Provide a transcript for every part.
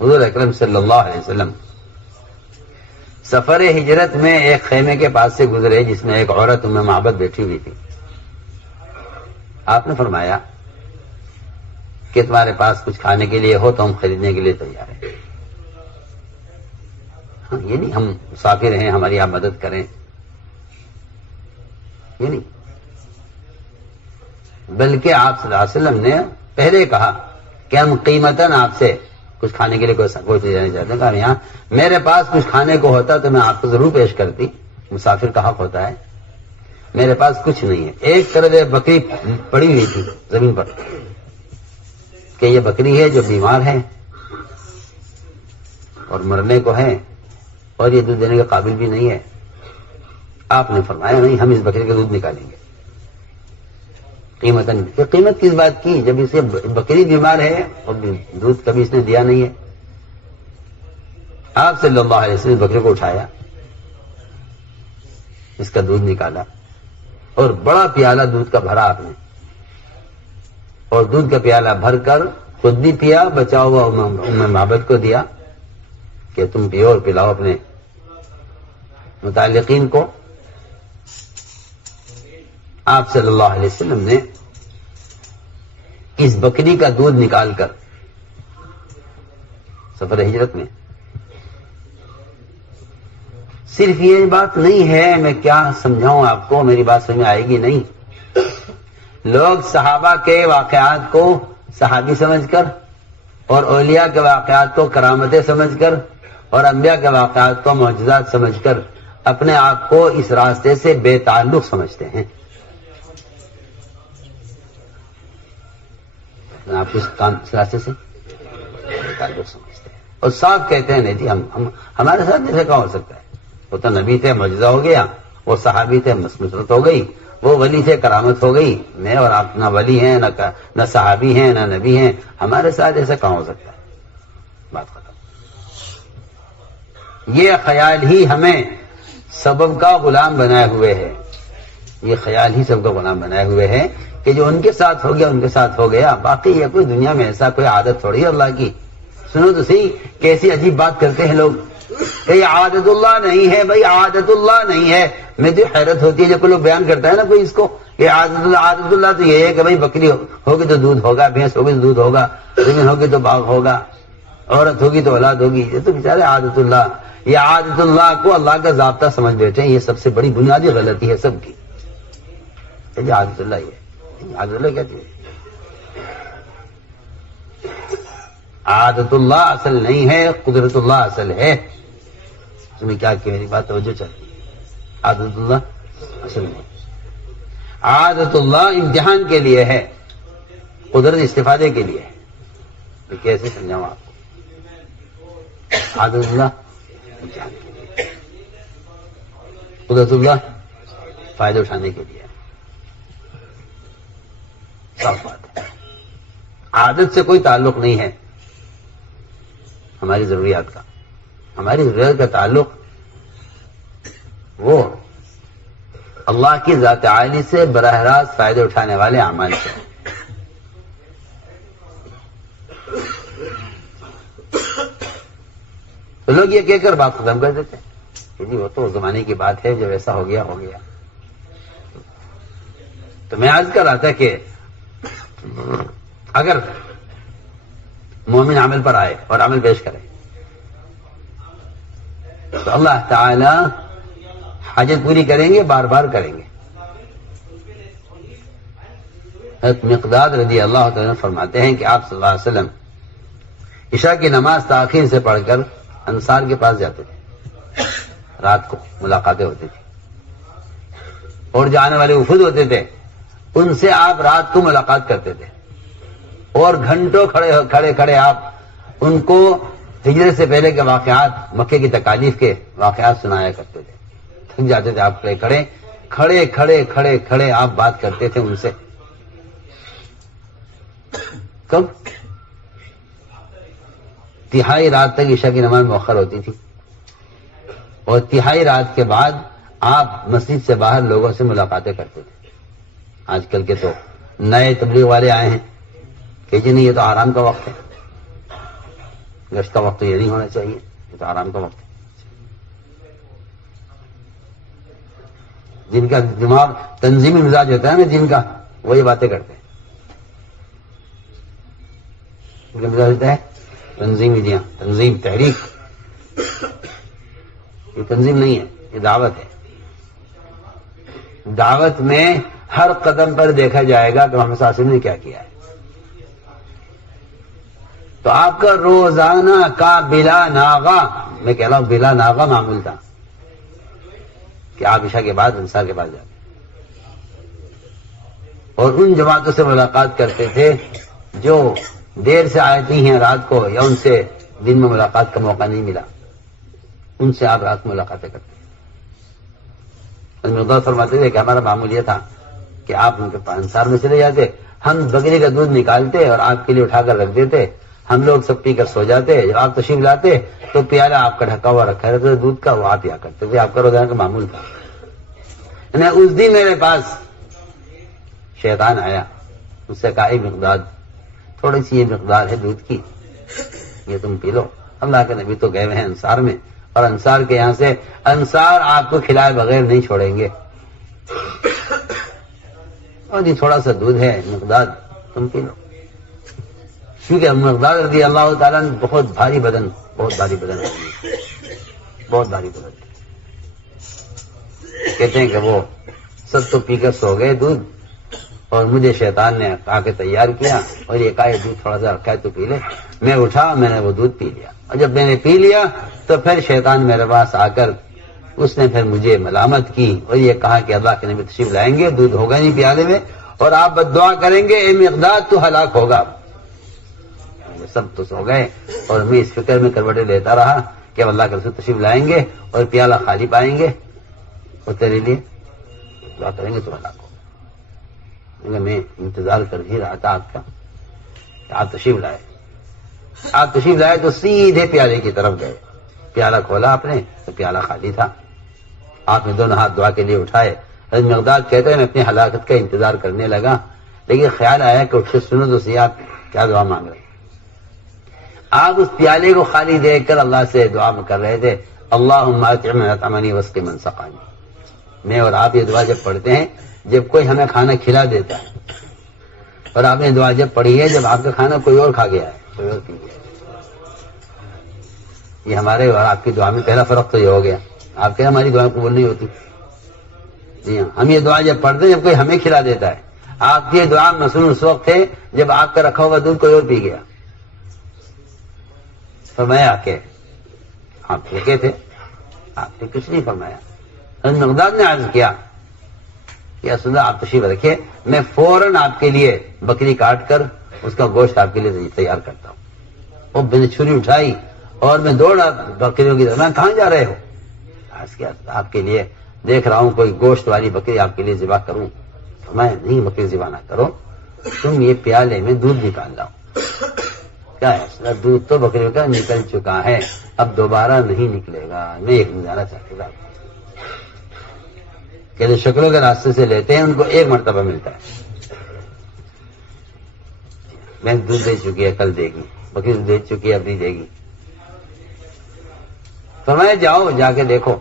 حضور اکرم صلی اللہ علیہ وسلم سفر ہجرت میں ایک خیمے کے پاس سے گزرے جس میں ایک عورت ام معبد بیٹھی ہوئی تھی. آپ نے فرمایا کہ تمہارے پاس کچھ کھانے کے لیے ہو تو ہم خریدنے کے لیے تیار ہیں. ہاں یہ نہیں ہم مسافر ہیں ہماری آپ مدد کریں، یہ نہیں، بلکہ آپ صلی اللہ علیہ وسلم نے پہلے کہا کہ ہم قیمتاً آپ سے کچھ کھانے کے لیے کوئی چیز لینا چاہتے ہیں. کہا یہاں میرے پاس کچھ کھانے کو ہوتا تو میں آپ کو ضرور پیش کرتی، مسافر کا حق ہوتا ہے. میرے پاس کچھ نہیں ہے. ایک طرف بکری پڑی ہوئی تھی زمین پر کہ یہ بکری ہے جو بیمار ہے اور مرنے کو ہے اور یہ دودھ دینے کے قابل بھی نہیں ہے. آپ نے فرمایا نہیں، ہم اس بکری کا دودھ نکالیں گے قیمتاً. قیمت کس بات کی جب اسے بکری بیمار ہے اور دودھ کبھی اس نے دیا نہیں ہے. آپ صلی اللہ علیہ وسلم بکری کو اٹھایا، اس کا دودھ نکالا اور بڑا پیالہ دودھ کا بھرا آپ نے، اور دودھ کا پیالہ بھر کر خود بھی پیا، بچا ہوا ام معبد کو دیا کہ تم پیو اور پلاؤ اپنے متعلقین کو. آپ صلی اللہ علیہ وسلم نے اس بکری کا دودھ نکال کر سفر ہجرت میں، صرف یہ بات نہیں ہے، میں کیا سمجھاؤں آپ کو، میری بات سمجھ میں آئے گی نہیں. لوگ صحابہ کے واقعات کو صحابی سمجھ کر اور اولیاء کے واقعات کو کرامتیں سمجھ کر اور انبیاء کے واقعات کو معجزات سمجھ کر اپنے آپ کو اس راستے سے بے تعلق سمجھتے ہیں. آپ اس راستے سے بے تعلق سمجھتے ہیں اور صاف کہتے ہیں نہیں جی ہمارے ساتھ جیسے کہاں ہو سکتا ہے. وہ تو نبی تھے معجزہ ہو گیا، وہ صحابی تھے نصرت ہو گئی، وہ ولی تھے کرامت ہو گئی. میں اور آپ نہ ولی ہیں نہ صحابی ہیں نہ نبی ہیں، ہمارے ساتھ ایسا کہاں ہو سکتا ہے. بات ختم. یہ خیال ہی ہمیں سبب کا غلام بنائے ہوئے ہے، یہ خیال ہی سب کا غلام بنائے ہوئے ہے کہ جو ان کے ساتھ ہو گیا ان کے ساتھ ہو گیا. باقی یہ کوئی دنیا میں ایسا کوئی عادت تھوڑی ہے اللہ کی. سنو تو صحیح کیسی عجیب بات کرتے ہیں لوگ کہ یہ عادت اللہ نہیں ہے. بھائی عادت اللہ نہیں ہے. میں تو حیرت ہوتی ہے جب کوئی لوگ بیان کرتا ہے نا کوئی اس کو کہ عادت اللہ تو یہ ہے کہ بھائی بکری ہوگی تو دودھ ہوگا، بھینس ہوگی تو دودھ ہوگا، زمین ہوگی تو باغ ہوگا، عورت ہوگی تو اولاد ہوگی. یہ تو بیچارے عادت اللہ، یہ عادت اللہ کو اللہ کا ضابطہ سمجھ بیٹھے ہیں. یہ سب سے بڑی بنیادی غلطی ہے سب کی. یہ عادت اللہ یہ عادت اللہ کیا چیز؟ عادت اللہ اصل نہیں ہے، قدرت اللہ اصل ہے. تمہیں کیا کہ میری بات توجہ چاہتی ہے. عادت اللہ اصل نہیں. عادت اللہ امتحان کے لیے ہے، قدرت استفادے کے لیے ہے. میں کیسے سمجھاؤں آپ کو؟ عادت اللہ امتحان کے لیے، قدرت اللہ فائدہ اٹھانے کے لیے. صاف بات ہے. عادت سے کوئی تعلق نہیں ہے ہماری ضروریات کا. ہماری ضروریات کا تعلق وہ اللہ کی ذات عالی سے براہ راست فائدے اٹھانے والے اعمال سے. تو لوگ یہ کہہ کر بات ختم کر دیتے ہیں کہ جی وہ تو زمانے کی بات ہے، جب ایسا ہو گیا ہو گیا. تو میں عرض کر رہا تھا کہ اگر مومن عمل پر آئے اور عمل پیش کرے تو اللہ تعالی حاجت پوری کریں گے، بار بار کریں گے. حضرت مقداد رضی اللہ تعالیٰ فرماتے ہیں کہ آپ صلی اللہ علیہ وسلم عشاء کی نماز تاخیر سے پڑھ کر انصار کے پاس جاتے تھے. رات کو ملاقاتیں ہوتی تھی اور جو آنے والے وفود ہوتے تھے ان سے آپ رات کو ملاقات کرتے تھے اور گھنٹوں کھڑے کھڑے آپ ان کو ہجرت سے پہلے کے واقعات، مکے کی تکالیف کے واقعات سنایا کرتے تھے. تھک جاتے تھے آپ کھڑے کھڑے آپ بات کرتے تھے ان سے. کب؟ تہائی رات تک عشاء کی نماز مؤخر ہوتی تھی اور تہائی رات کے بعد آپ مسجد سے باہر لوگوں سے ملاقاتیں کرتے تھے. آج کل کے تو نئے تبلیغ والے آئے ہیں کہ جی نہیں یہ تو آرام کا وقت ہے، گشت کا وقت تو یہ نہیں ہونا چاہیے، یہ تو آرام کا وقت ہے۔ جن کا دماغ تنظیمی مزاج ہوتا ہے نا، جن کا وہی باتیں کرتے ہیں، ان کا مزاج ہوتا ہے تنظیمی، تنظیم، تحریک۔ یہ تنظیم نہیں ہے، یہ دعوت ہے۔ دعوت میں ہر قدم پر دیکھا جائے گا کہ محمد صلی اللہ علیہ وسلم نے کیا کیا ہے۔ تو آپ کا روزانہ کا بلا ناغہ، میں کہہ رہا ہوں بلا ناغہ معمول تھا کہ آپ عشاء کے بعد انصار کے پاس جاتے اور ان جماعتوں سے ملاقات کرتے تھے جو دیر سے آتی ہیں رات کو، یا ان سے دن میں ملاقات کا موقع نہیں ملا، ان سے آپ رات میں ملاقاتیں کرتے ہیں۔ المقداد فرماتے تھے کہ ہمارا معمول یہ تھا کہ آپ ان کے انصار میں چلے جاتے، ہم بکری کا دودھ نکالتے اور آپ کے لیے اٹھا کر رکھ دیتے، ہم لوگ سب پی کر سو جاتے۔ جب آپ تشریف لاتے تو پیالہ آپ کا ڈھکا ہوا رکھا رہتا تھا دودھ کا، وہ آپ پیا کرتے تھے، آپ کا روزانہ کا معمول تھا۔ یعنی اس دن میرے پاس شیطان آیا، اس سے کہا مقداد تھوڑی سی یہ مقدار ہے دودھ کی، یہ تم پی لو، اللہ کے نبی تو گئے ہوئے ہیں انصار میں، اور انصار کے یہاں سے انصار آپ کو کھلائے بغیر نہیں چھوڑیں گے، اور یہ تھوڑا سا دودھ ہے مقداد تم پی لو۔ کیونکہ مقداد رضی اللہ تعالیٰ نے بہت بھاری بدن ہے، بہت بھاری بدن۔ کہتے ہیں کہ وہ سب تو پی کر سو گئے دودھ، اور مجھے شیطان نے آ کے تیار کیا اور یہ کہا یہ دودھ تھوڑا سا رکھا ہے تو پی لے۔ میں اٹھا، میں نے وہ دودھ پی لیا، اور جب میں نے پی لیا تو پھر شیطان میرے پاس آ کر اس نے پھر مجھے ملامت کی اور یہ کہا کہ اللہ کے نبی تشریف لائیں گے، دودھ ہوگا نہیں پیالے میں، اور آپ بد دعا کریں گے اے مقداد تو ہلاک ہوگا۔ سب تو سو گئے اور میں اس فکر میں کروٹیں لیتا رہا کہ اب اللہ کے رسول تشریف لائیں گے اور پیالہ خالی پائیں گے اور تیرے لیے دعا کریں گے تو ہلاک ہوگا۔ میں انتظار کر ہی رہا تھا آپ کا، آپ تشریف لائے۔ آپ تشریف لائے تو سیدھے پیالے کی طرف گئے، پیالہ کھولا آپ نے تو پیالہ خالی تھا۔ آپ نے دونوں ہاتھ دعا کے لیے اٹھائے۔ حضرت مقداد کہتے ہیں میں اپنی ہلاکت کا انتظار کرنے لگا، لیکن خیال آیا کہ اٹھ کے سنو تو صحیح آپ کیا دعا مانگ رہے ہیں۔ آپ اس پیالے کو خالی دیکھ کر اللہ سے دعا کر رہے تھے، اللہم اطعم من اطعمنی واسق من سقانی۔ میں اور آپ یہ دعا جب پڑھتے ہیں جب کوئی ہمیں کھانا کھلا دیتا ہے، اور آپ نے دعا جب پڑھی ہے جب آپ کا کھانا کوئی اور کھا گیا ہے، کوئی اور پی گیا ہے۔ یہ ہمارے اور آپ کی دعا میں پہلا فرق تو یہ ہو گیا۔ آپ کہتے ہماری دعا قبول نہیں ہوتی، جی ہاں، ہم یہ دعا جب پڑھتے ہیں جب کوئی ہمیں کھلا دیتا ہے۔ آپ کی دعا مصنون اس وقت ہے جب آپ کا رکھا ہوا دودھ کوئی اور پی گیا۔ فرمایا کہ آپ بھوکے تھے، آپ نے کچھ نہیں فرمایا۔ حضرت مقداد نے عرض کیا کہ رسول اللہ آپ تشریف رکھے، میں فوراً آپ کے لیے بکری کاٹ کر اس کا گوشت آپ کے لیے تیار کرتا ہوں۔ وہ میں نے چھری اٹھائی اور میں دوڑا بکریوں کی طرف۔ میں کہاں جا رہے ہو؟ عرض کیا آپ کے لیے دیکھ رہا ہوں کوئی گوشت والی بکری آپ کے لیے ذبح کروں۔ میں نہیں، بکری ذبح نہ کرو، تم یہ پیالے میں دودھ نکال لاؤ۔ کیا ہے دودھ تو بکریوں کا نکل چکا ہے، اب دوبارہ نہیں نکلے گا۔ میں ایک نظارہ چاہتا تھا کہ جو شکلوں کے راستے سے لیتے ہیں ان کو ایک مرتبہ ملتا ہے۔ میں دودھ دے چکی ہے، کل دے گی، بکری دے چکی ہے، اب نہیں دے گی۔ تو میں جاؤ جا کے دیکھو۔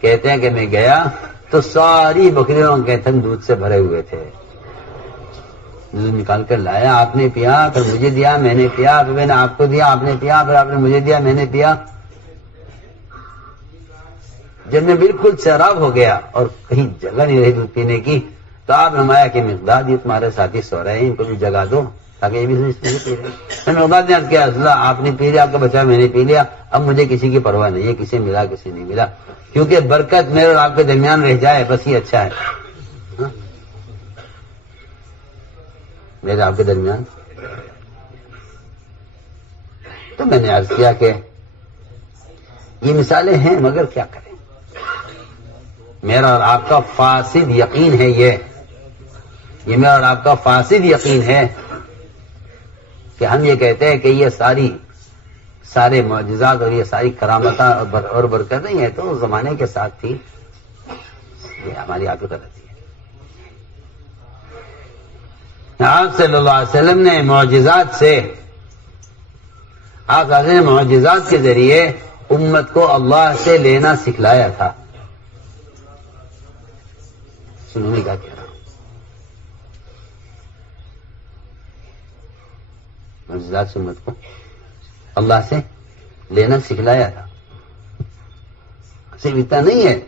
کہتے ہیں کہ میں گیا تو ساری بکریوں کے تھن دودھ سے بھرے ہوئے تھے۔ دودھ نکال کر لایا، آپ نے پیا، پھر مجھے دیا، میں نے پیا، پھر میں نے آپ کو دیا، آپ نے پیا، پھر آپ نے مجھے دیا، میں نے پیا۔ جب میں بالکل سیراب ہو گیا اور کہیں جگہ نہیں رہی دودھ پینے کی، تو آپ نے فرمایا کہ مقداد یہ تمہارے ساتھی سو رہے ہیں، ان کو بھی جگہ دو تاکہ یہ بھی پی رہے۔ میں نے مقداد نے عرض کیا رسول اللہ آپ نے پی لیا، آپ کا بچہ میں نے پی لیا، اب مجھے کسی کی پرواہ نہیں ہے، کسی ملا کسی نہیں ملا، کیونکہ برکت میرے اور آپ کے درمیان رہ جائے بس یہ اچھا ہے۔ میرے آپ کے درمیان تو میں نے عرض کیا کہ یہ مثالیں ہیں مگر کیا کریں، میرا اور آپ کا فاسد یقین ہے، یہ میرا اور آپ کا فاسد یقین ہے کہ ہم یہ کہتے ہیں کہ یہ سارے معجزات اور یہ ساری کرامتیں اور برکتیں ہیں تو اس زمانے کے ساتھ تھی، یہ ہماری آپ غلطی ہے۔ آپ صلی اللہ علیہ وسلم نے معجزات سے آقا نے معجزات کے ذریعے امت کو اللہ سے لینا سکھلایا تھا. سنو میں کیا کہہ رہا ہوں. معجزات سے امت کو اللہ سے لینا سکھلایا تھا. صرف اتنا نہیں ہے